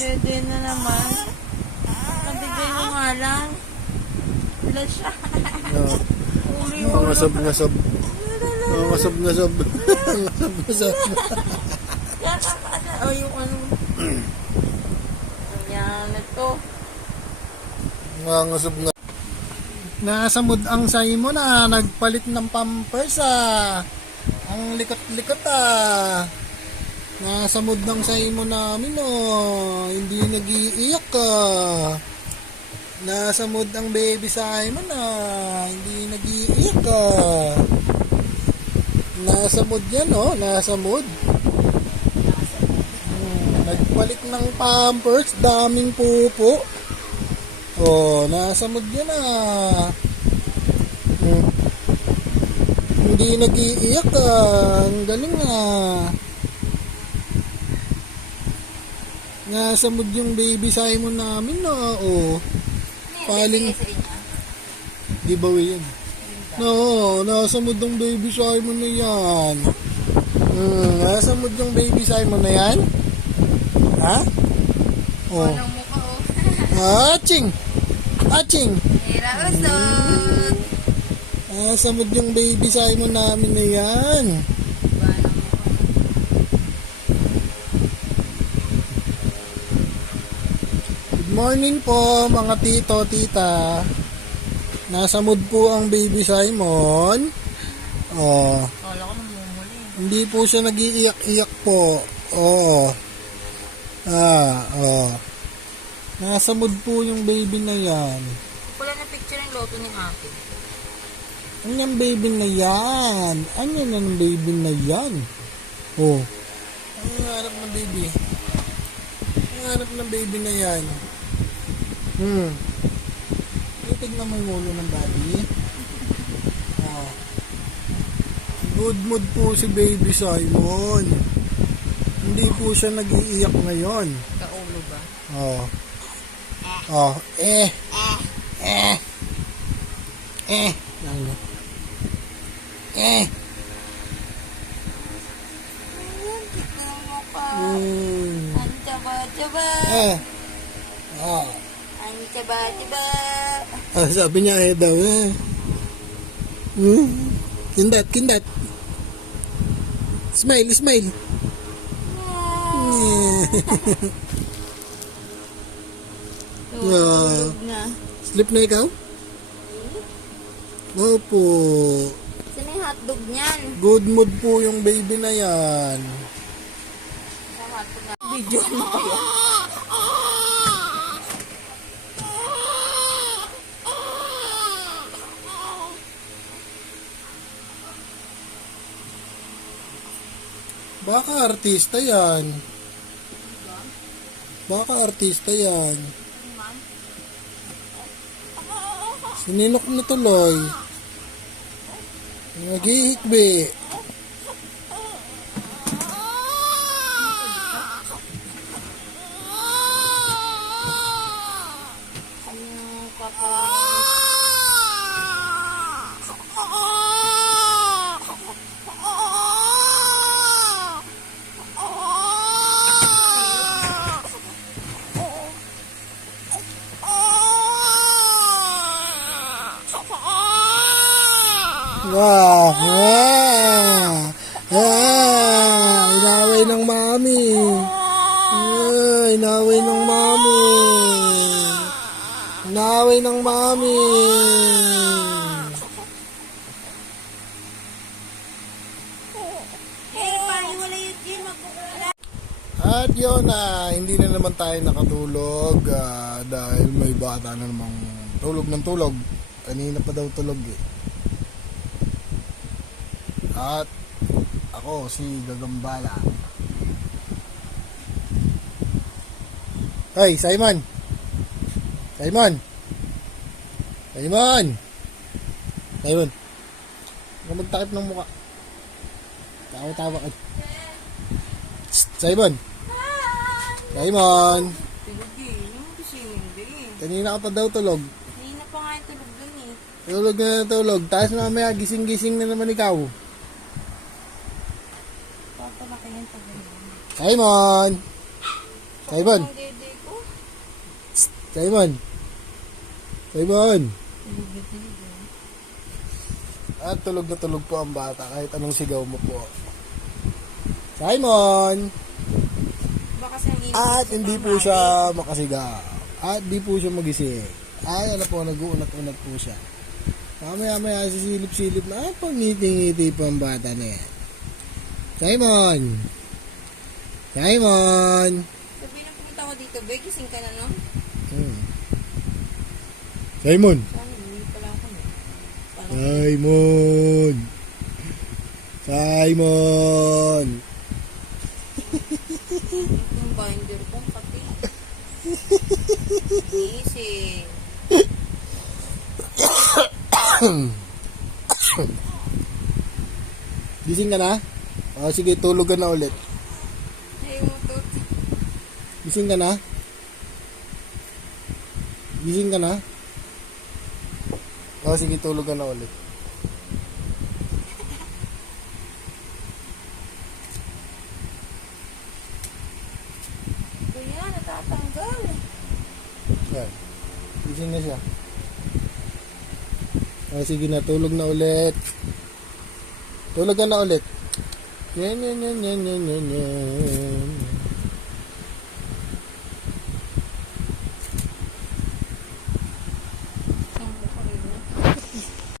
Dede na naman. Kabigay mo nga lang. Wala siya. Ngasab-ngasab. Ngasab-ngasab. Ngasab-ngasab. O yung ano. Ayan na to. Ngasab-ngasab. Nasamod ang sayo mo na. Nagpalit ng pampers ah. Ang likot-likot ah. Nasamod ng sayo mo namin oh. Hindi nag-iiyak ah. Nasamod ang baby sayo mo na. Hindi nag-iiyak ah. Nasamod yan oh. Nasamod. Nagpalit ng pampers. Daming pupo. Oh, nasamod yan ah. Hindi nag-iiyak ah. Ang galing ah. Nasamod yung baby Simon namin na oh. Paling giveaway yan. No, nasamod yung baby Simon na yan. Nasamod yung baby Simon na yan. Ha? Oh. Walang mukha oh. Aching! Aching! Hira usot. Nasamod yung baby Simon namin na yan. Good morning po mga tito, tita. Nasa mood po ang baby Simon. Oh. Kala ko namumuli. Hindi po siya nag-iiyak-iyak po. Oo. Oh. Nasa mood po yung baby na yan. Wala na picture ng loto ni ate. Ano yung baby na yan? Ano yung baby na yan? Oh. Ano yung harap ng baby? Ano yung harap ng baby na yan? Tignan mo yung ulo ng baby. Oh. Good mood po si baby Simon. Hindi po siya nag-iiyak ngayon. Kaulo ba? Oh. Oh. Ang taba-taba. Oh. Ang taba-taba. Sabi niya daw Kindat. Smile. Tulog na. Sleep na ikaw? Opo. Saan yung hotdog niyan? Good mood po yung baby na yan. Sa hotdog na. Video mo kayo. Baka artista yan. Sininok na tuloy. Naghihikbi. Inaway ng mami. Inaway ng mami. At yun hindi na naman tayo nakatulog dahil may bata na namang tulog ng tulog. Kanina pa daw tulog eh. At ako si Gagambala. Hey, Simon. Huwag magtakip ng mukha. Tawa-tawa ka. Simon. Tulog eh. Yung gising din. Kanina ka pa daw tulog. Kanina pa nga yung tulog dun eh. Tulog na tulog. Tapos mamaya gising-gising na naman ikaw. makain pag Simon! Simon! Ang dede ko. Simon! Simon! Tulog. At tulog na tulog po ang bata kahit anong sigaw mo po. Simon! Baka sa init. At hindi po siya makasigaw. At di po siya magising. Ay, ano po, nag-uunat-unat po siya. Mamaya-maya sisilip-silip na, pangiti-ngiti po ang bata na yan. Simon! Simon! Sabi na pumunta ko dito, Be. Gising ka na, no? Simon! Saan? Hindi pala ako, no? Parang Simon! Simon! yung binder kong pati. Gising. Gising ka na? O sige, tulog ka na ulit. Ay, utot. Gising ka na? Gising ka na? O sige, tulog ka na ulit. Kuya, natatanggal. Yan. Gising na siya. O sige na, tulog na ulit. Tulog ka na ulit. Yan.